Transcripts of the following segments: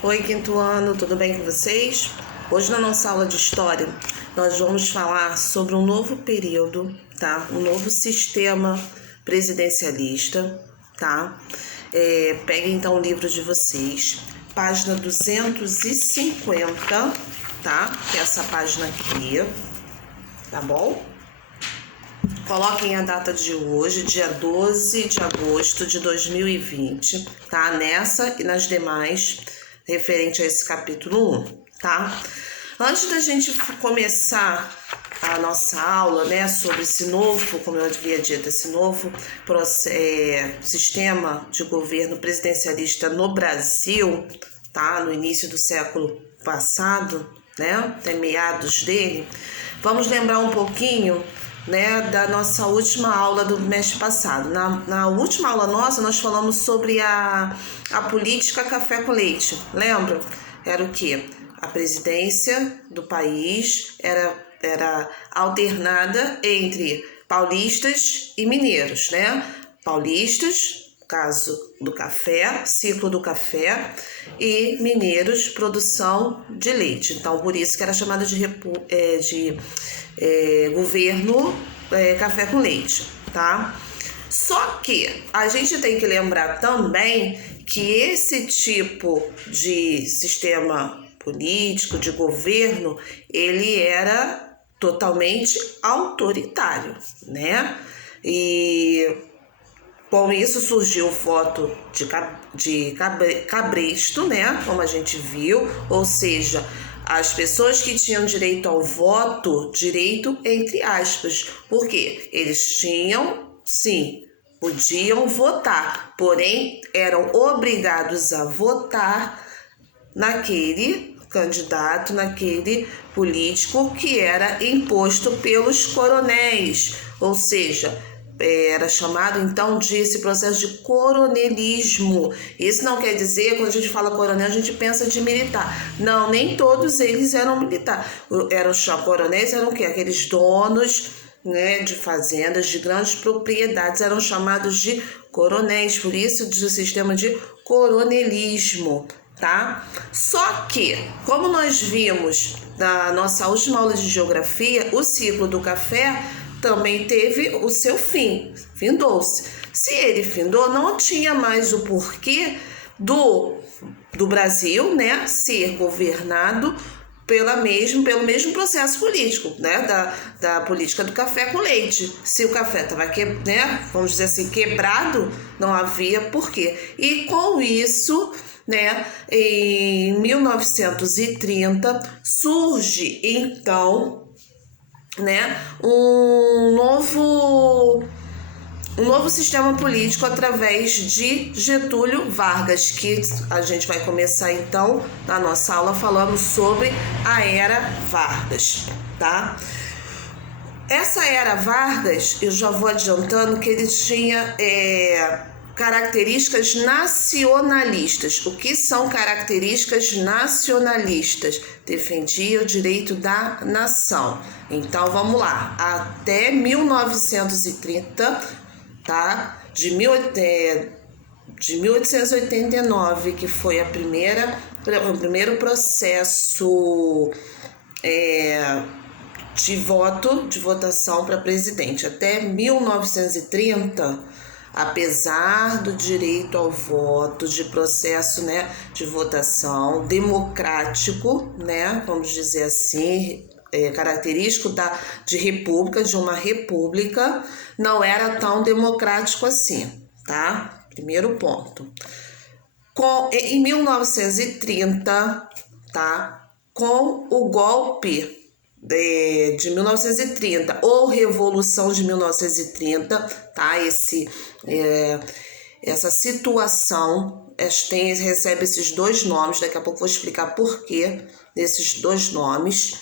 Oi, quinto ano, tudo bem com vocês? Hoje na nossa aula de História, nós vamos falar sobre um novo período, tá? Um novo sistema presidencialista, tá? Peguem então o livro de vocês, página 250, tá? Que é essa página aqui, tá bom? Coloquem a data de hoje, dia 12 de agosto de 2020, tá? Nessa e nas demais, referente a esse capítulo 1, tá? Antes da gente começar a nossa aula, né, sobre esse novo, como eu havia dito, esse novo sistema de governo presidencialista no Brasil, tá? No início do século passado, né, até meados dele, vamos lembrar um pouquinho, né, da nossa última aula do mês passado. Na última aula nossa, nós falamos sobre a política café com leite. Lembra? Era o quê? A presidência do país era alternada entre paulistas e mineiros, né? Paulistas, caso do café, ciclo do café, e mineiros, produção de leite. Então, por isso que era chamada de governo café com leite, tá? Só que a gente tem que lembrar também que esse tipo de sistema político, de governo, ele era totalmente autoritário, né? E com isso surgiu o voto de cabresto, né? Como a gente viu, ou seja, as pessoas que tinham direito ao voto, direito entre aspas, porque eles tinham, sim, podiam votar, porém eram obrigados a votar naquele candidato, naquele político que era imposto pelos coronéis, ou seja, era chamado então de esse processo de coronelismo. Isso não quer dizer, quando a gente fala coronel, a gente pensa de militar. Não, nem todos eles eram militar. Coronéis eram o quê? Aqueles donos, né, de fazendas, de grandes propriedades, eram chamados de coronéis, por isso do sistema de coronelismo, tá? Só que, como nós vimos na nossa última aula de geografia, o ciclo do café também teve o seu fim, findou-se. Se ele findou, não tinha mais o porquê do Brasil, né, ser governado pelo mesmo processo político, né, da política do café com leite. Se o café estava, né, vamos dizer assim, quebrado, não havia porquê. E com isso, né, em 1930 surge então, né, um novo sistema político através de Getúlio Vargas, que a gente vai começar então na nossa aula falando sobre a Era Vargas, tá? Essa Era Vargas, eu já vou adiantando que ele tinha características nacionalistas. O que são características nacionalistas? Defendia o direito da nação. Então, vamos lá. Até 1930, tá? De 1889, que foi o primeiro processo de votação para presidente. Até 1930, apesar do direito ao voto, de processo, né, de votação democrático, né, vamos dizer assim, característico de uma república, não era tão democrático assim, tá? Primeiro ponto. Em 1930, tá? Com o golpe de 1930 ou Revolução de 1930, tá? Essa situação recebe esses dois nomes, daqui a pouco vou explicar por quê desses dois nomes.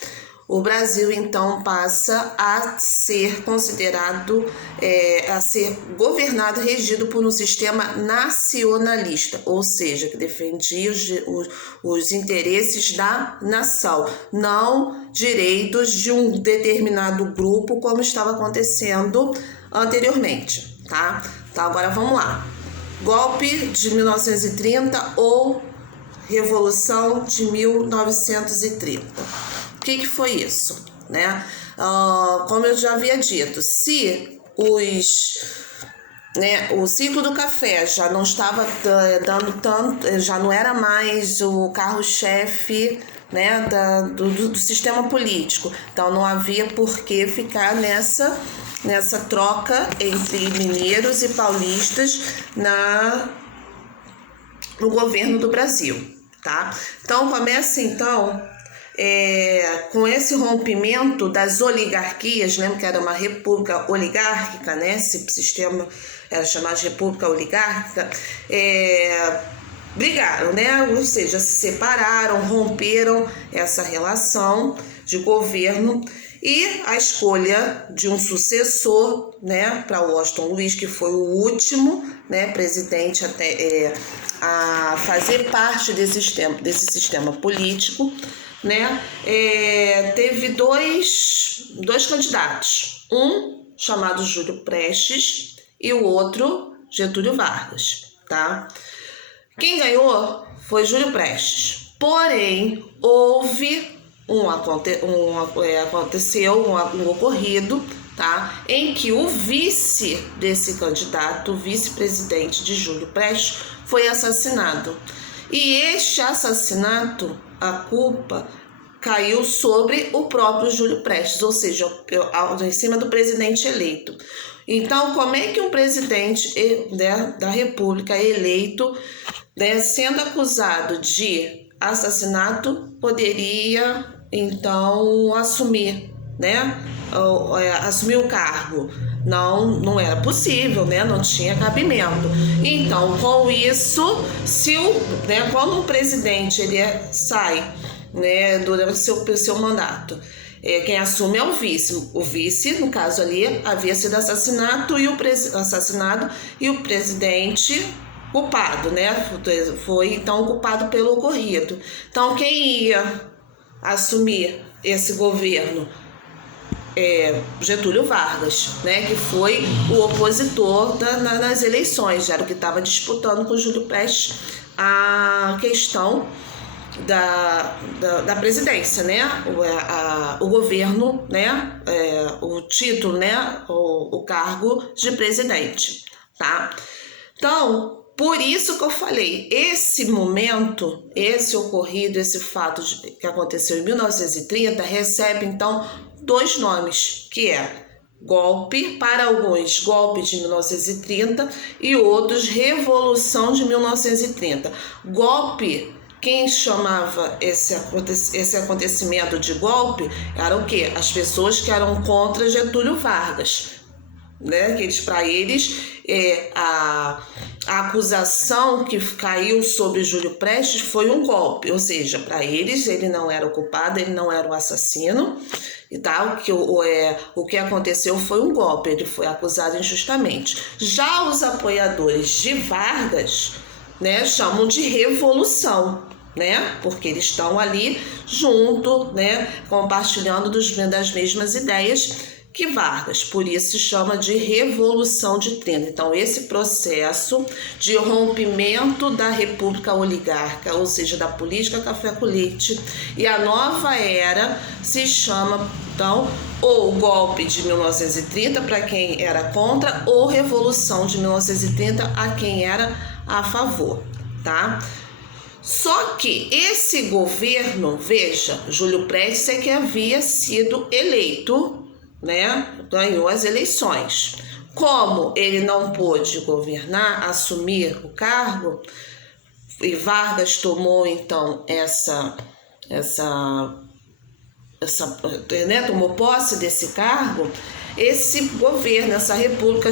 O Brasil então passa a ser considerado, a ser governado, regido por um sistema nacionalista, ou seja, que defendia os interesses da nação, não direitos de um determinado grupo, como estava acontecendo anteriormente, tá? Então agora vamos lá. Golpe de 1930 ou Revolução de 1930. O que foi isso, né? Como eu já havia dito, se o ciclo do café já não estava dando tanto, já não era mais o carro-chefe, né, do sistema político. Então não havia por que ficar nessa troca entre mineiros e paulistas no governo do Brasil, tá? Então começa com esse rompimento das oligarquias. Lembra que era uma república oligárquica, né? Esse sistema era chamado de república oligárquica. Brigaram, né? Ou seja, se separaram, romperam essa relação de governo, e a escolha de um sucessor, né, para Washington Luiz, que foi o último, né, presidente a fazer parte desse sistema político, né, teve dois candidatos, um chamado Júlio Prestes e o outro Getúlio Vargas, tá? Quem ganhou foi Júlio Prestes, porém houve aconteceu um ocorrido, tá, em que o vice desse candidato, o vice-presidente de Júlio Prestes, foi assassinado. E este assassinato, a culpa caiu sobre o próprio Júlio Prestes, ou seja, em cima do presidente eleito. Então, como é que um presidente, né, da República eleito, né, sendo acusado de assassinato, poderia então assumir, né, assumir o cargo? Não era possível, né? Não tinha cabimento. Então, com isso, quando o presidente ele né, durante o seu mandato, quem assume é o vice. O vice, no caso ali, havia sido assassinado e o presidente culpado, né? Foi então culpado pelo ocorrido. Então, quem ia assumir esse governo? Getúlio Vargas, né, que foi o opositor nas eleições, era o que estava disputando com o Júlio Prestes a questão da presidência, né, o governo, né, o título, né, o cargo de presidente, tá? Então, por isso que eu falei, esse momento, esse ocorrido, esse fato que aconteceu em 1930, recebe então dois nomes, que é golpe, para alguns golpe de 1930 e outros Revolução de 1930. Golpe, quem chamava esse acontecimento de golpe era o quê? As pessoas que eram contra Getúlio Vargas, né? Para eles, a acusação que caiu sobre Júlio Prestes foi um golpe, ou seja, para eles ele não era o culpado, ele não era o assassino, e tal, o que aconteceu foi um golpe, ele foi acusado injustamente. Já os apoiadores de Vargas, né, chamam de revolução, né, porque eles estão ali junto, né, compartilhando das mesmas ideias que Vargas, por isso se chama de Revolução de 30. Então, esse processo de rompimento da República Oligárquica, ou seja, da política café com leite, e a nova era se chama, então, ou golpe de 1930 para quem era contra, ou Revolução de 1930 a quem era a favor, tá? Só que esse governo, veja, Júlio Prestes é que havia sido eleito, né, ganhou as eleições. Como ele não pôde governar, assumir o cargo, e Vargas tomou então tomou posse desse cargo, esse governo, essa república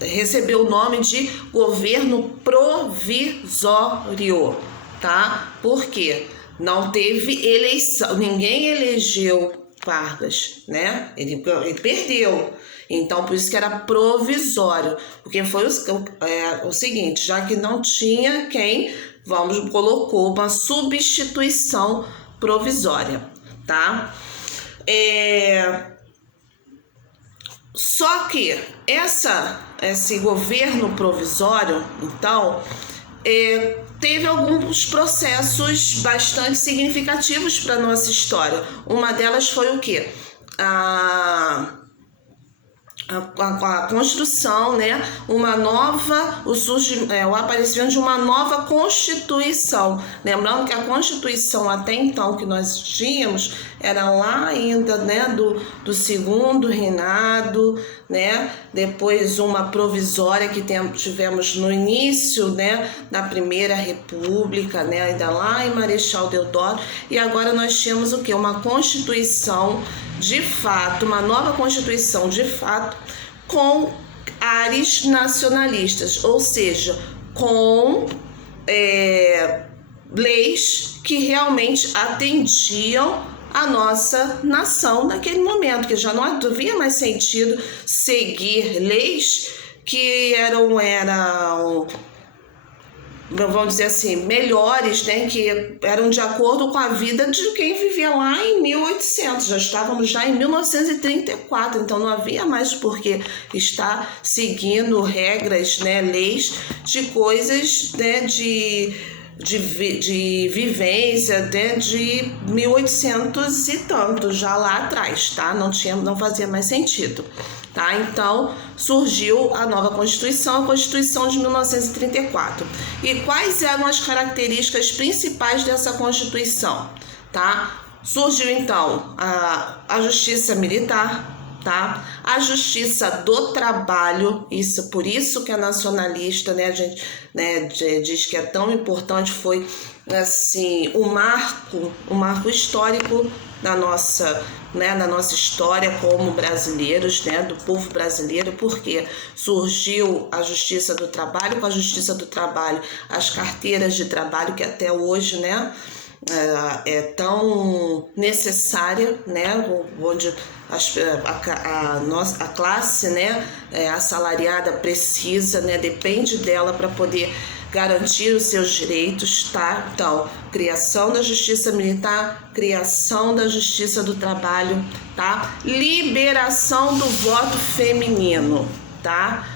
recebeu o nome de governo provisório, tá? Por quê? Não teve eleição, ninguém elegeu Vargas, né? Ele perdeu. Então, por isso que era provisório. Porque foi o seguinte, já que não tinha quem, colocou uma substituição provisória, tá? Só que esse governo provisório, então, teve alguns processos bastante significativos para a nossa história. Uma delas foi o quê? A construção, né, o aparecimento de uma nova Constituição. Lembrando que a Constituição até então que nós tínhamos era lá ainda, né, do segundo reinado, né, depois uma provisória que tivemos no início, né, da Primeira República, né, ainda lá em Marechal Deodoro, e agora nós tínhamos o quê? Uma Constituição de fato, uma nova Constituição de fato, com ares nacionalistas, ou seja, com leis que realmente atendiam a nossa nação naquele momento, que já não havia mais sentido seguir leis que eram vamos dizer assim, melhores, né, que eram de acordo com a vida de quem vivia lá em 1800, já estávamos já em 1934, então não havia mais por que estar seguindo regras, né, leis de coisas, né, de vivência, né, de 1800 e tanto, já lá atrás, tá? Não fazia mais sentido. Tá? Então surgiu a nova Constituição, a Constituição de 1934. E quais eram as características principais dessa Constituição? Tá? Surgiu então a Justiça Militar, tá? A Justiça do Trabalho, por isso que é nacionalista, né? A gente, né, diz que é tão importante, foi assim um marco histórico na nossa história como brasileiros, né, do povo brasileiro, porque surgiu a Justiça do Trabalho, com a Justiça do Trabalho, as carteiras de trabalho, que até hoje, né, é tão necessária, né, onde a classe, né, assalariada precisa, né, depende dela para poder garantir os seus direitos, tá? Então, criação da Justiça Militar, criação da Justiça do Trabalho, tá? Liberação do voto feminino, tá?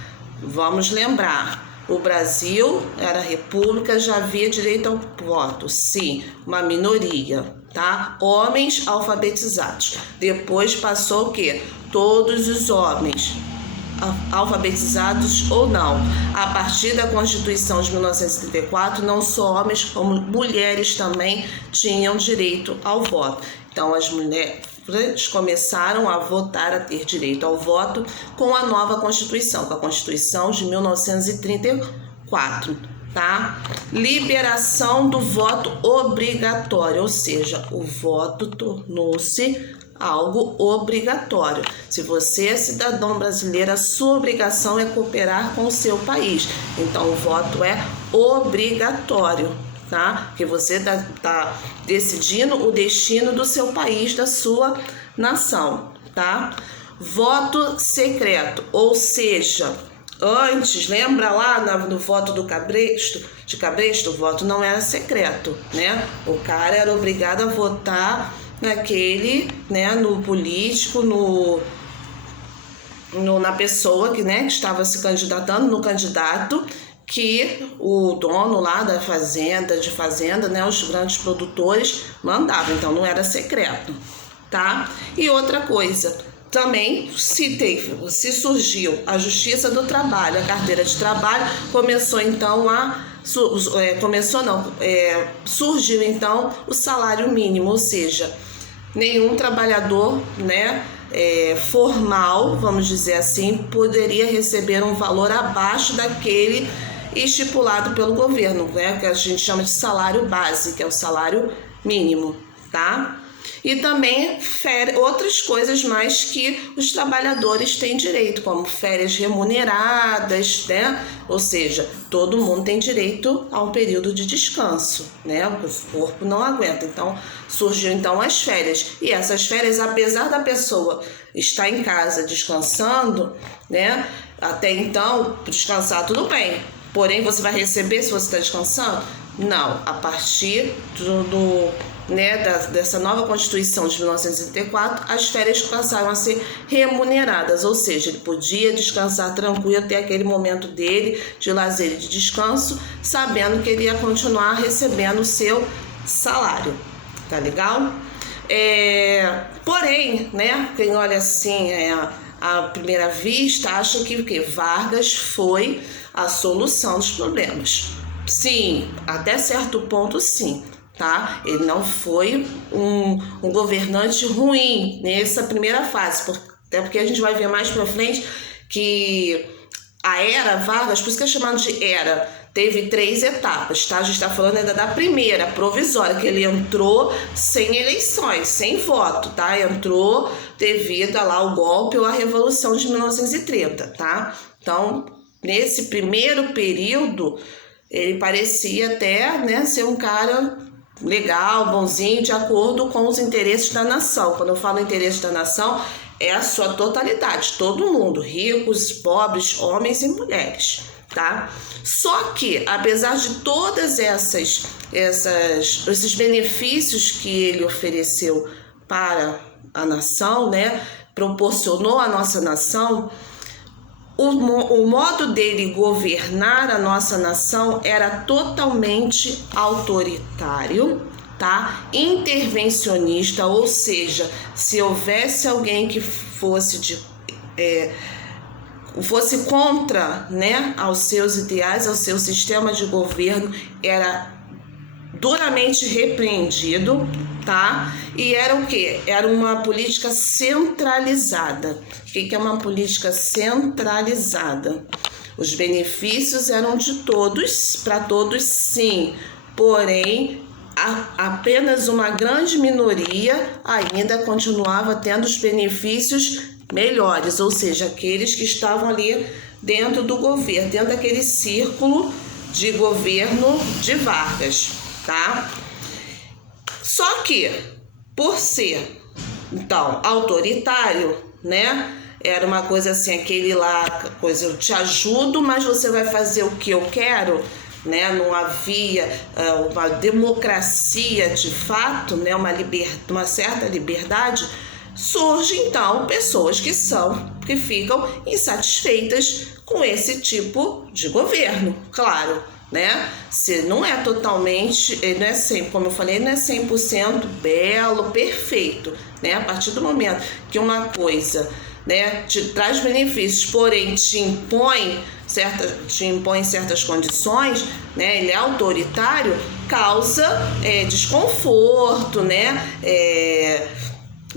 Vamos lembrar, o Brasil era república, já havia direito ao voto, sim, uma minoria, tá? Homens alfabetizados. Depois passou o quê? Todos os homens, alfabetizados ou não. A partir da Constituição de 1934, não só homens, como mulheres também tinham direito ao voto. Então, as mulheres começaram a votar, a ter direito ao voto com a nova Constituição, com a Constituição de 1934, tá? Liberação do voto obrigatório, ou seja, o voto tornou-se algo obrigatório. Se você é cidadão brasileiro, a sua obrigação é cooperar com o seu país. Então, o voto é obrigatório, tá? Porque você tá decidindo o destino do seu país, da sua nação, tá? Voto secreto, ou seja, antes, lembra lá no voto de Cabresto, o voto não era secreto, né? O cara era obrigado a votar naquele, né, no político, na pessoa que, né, que estava se candidatando, no candidato que o dono lá da fazenda, né, os grandes produtores mandavam, então não era secreto, tá? E outra coisa, também se surgiu a Justiça do Trabalho, a carteira de trabalho, surgiu então o salário mínimo, ou seja, nenhum trabalhador, né, formal, vamos dizer assim, poderia receber um valor abaixo daquele estipulado pelo governo, né, que a gente chama de salário base, que é o salário mínimo, tá? E também outras coisas mais que os trabalhadores têm direito, como férias remuneradas, né? Ou seja, todo mundo tem direito a um período de descanso, né? O corpo não aguenta. Então, surgiu então as férias. E essas férias, apesar da pessoa estar em casa descansando, né? Até então, descansar tudo bem. Porém, você vai receber se você está descansando? Não, a partir dessa nova Constituição de 1934, as férias passaram a ser remuneradas, ou seja, ele podia descansar tranquilo até aquele momento dele de lazer e de descanso, sabendo que ele ia continuar recebendo o seu salário, tá legal? Porém, né, quem olha assim à primeira vista acha que Vargas foi a solução dos problemas. Sim, até certo ponto sim, tá? Ele não foi um governante ruim nessa primeira fase, até porque a gente vai ver mais pra frente que a era Vargas, por isso que é chamado de era, teve 3 etapas, tá? A gente tá falando ainda da primeira, provisória, que ele entrou sem eleições, sem voto, tá? Entrou devido a lá o golpe ou a Revolução de 1930, tá? Então, nesse primeiro período, ele parecia até, né, ser um cara legal, bonzinho, de acordo com os interesses da nação. Quando eu falo interesses da nação, é a sua totalidade, todo mundo, ricos, pobres, homens e mulheres, tá? Só que, apesar de todas esses benefícios que ele ofereceu para a nação, né, proporcionou à nossa nação, o modo dele governar a nossa nação era totalmente autoritário, tá? Intervencionista, ou seja, se houvesse alguém que fosse contra, né, aos seus ideais, ao seu sistema de governo, era duramente repreendido, tá? E era o quê? Era uma política centralizada. O que é uma política centralizada? Os benefícios eram de todos, para todos sim, porém apenas uma grande minoria ainda continuava tendo os benefícios melhores, ou seja, aqueles que estavam ali dentro do governo, dentro daquele círculo de governo de Vargas, tá? Só que, por ser, então, autoritário, né? Era uma coisa assim, aquele lá, coisa, eu te ajudo, mas você vai fazer o que eu quero, né? Não havia uma democracia de fato, né? Uma certa liberdade. Surge então pessoas que ficam insatisfeitas com esse tipo de governo, claro, né? Se não é totalmente, não é 100%, como eu falei, não é 100% belo, perfeito, né? A partir do momento que uma coisa, né, te traz benefícios, porém te impõe certas condições, né? Ele é autoritário, causa desconforto, né?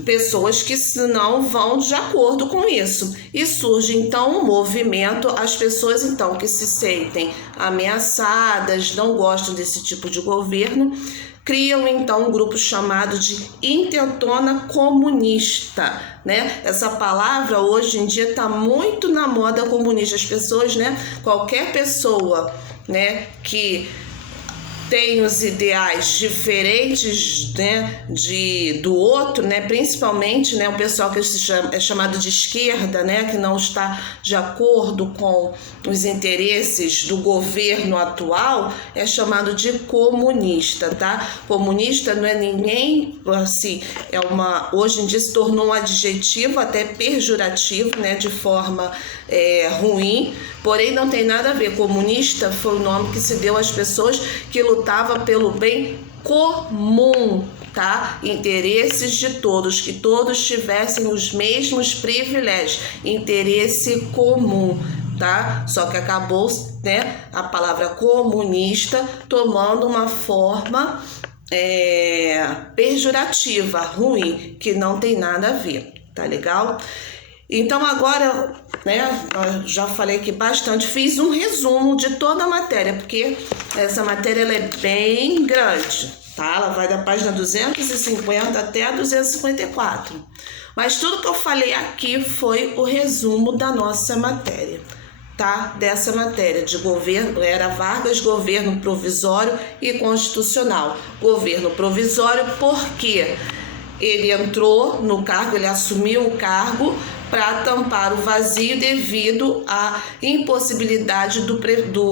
Pessoas que não vão de acordo com isso. E surge então um movimento, as pessoas então que se sentem ameaçadas, não gostam desse tipo de governo, criam então um grupo chamado de Intentona Comunista, né? Essa palavra hoje em dia está muito na moda comunista. As pessoas, né? Qualquer pessoa, né, que tem os ideais diferentes, né, do outro, né, principalmente, né, o pessoal que é chamado de esquerda, né, que não está de acordo com os interesses do governo atual, é chamado de comunista, tá? Comunista não é ninguém, assim, hoje em dia se tornou um adjetivo até pejorativo, né, de forma ruim, porém não tem nada a ver. Comunista foi o nome que se deu às pessoas que lutavam pelo bem comum, tá? Interesses de todos, que todos tivessem os mesmos privilégios, interesse comum, tá? Só que acabou, né, a palavra comunista tomando uma forma pejorativa, ruim, que não tem nada a ver, tá legal? Então agora, né, eu já falei aqui bastante, fiz um resumo de toda a matéria, porque essa matéria ela é bem grande, tá? Ela vai da página 250 até a 254. Mas tudo que eu falei aqui foi o resumo da nossa matéria, tá? Dessa matéria de governo, era Vargas, governo provisório e constitucional. Governo provisório porque ele entrou no cargo, ele assumiu o cargo para tampar o vazio devido à impossibilidade do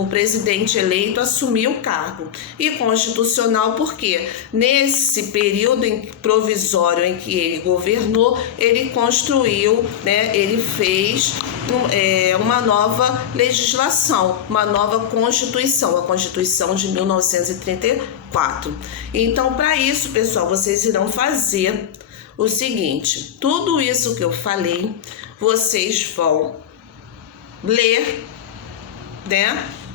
presidente eleito assumir o cargo. E constitucional porque nesse período provisório em que ele governou, ele construiu, ele fez uma nova legislação, uma nova Constituição, a Constituição de 1934. Então, para isso, pessoal, vocês irão fazer o seguinte: tudo isso que eu falei, vocês vão ler,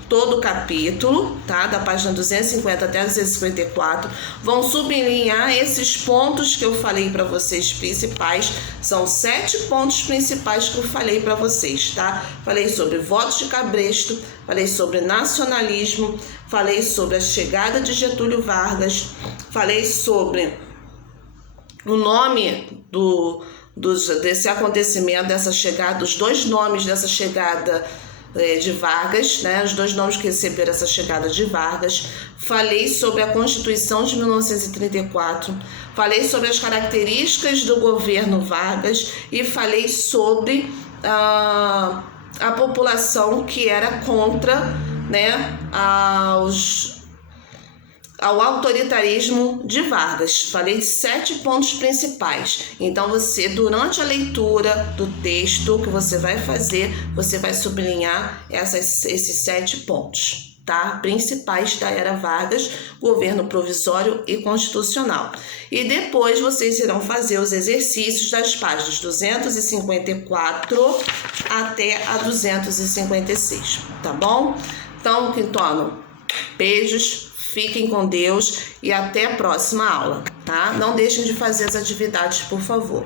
todo o capítulo, tá? Da página 250 até 254, vão sublinhar esses pontos que eu falei para vocês principais. São 7 pontos principais que eu falei para vocês, tá? Falei sobre votos de cabresto, falei sobre nacionalismo, falei sobre a chegada de Getúlio Vargas, falei sobre o nome desse acontecimento, dessa chegada, os 2 nomes dessa chegada de Vargas, os 2 nomes que receberam essa chegada de Vargas. Falei sobre a Constituição de 1934, falei sobre as características do governo Vargas e falei sobre a população que era contra, ao autoritarismo de Vargas. Falei de 7 pontos principais. Então você, durante a leitura do texto que você vai fazer, você vai sublinhar esses 7 pontos, tá? Principais da era Vargas, governo provisório e constitucional. E depois vocês irão fazer os exercícios das páginas 254 até a 256, tá bom? Então, quintono, beijos. Fiquem com Deus e até a próxima aula, tá? Não deixem de fazer as atividades, por favor.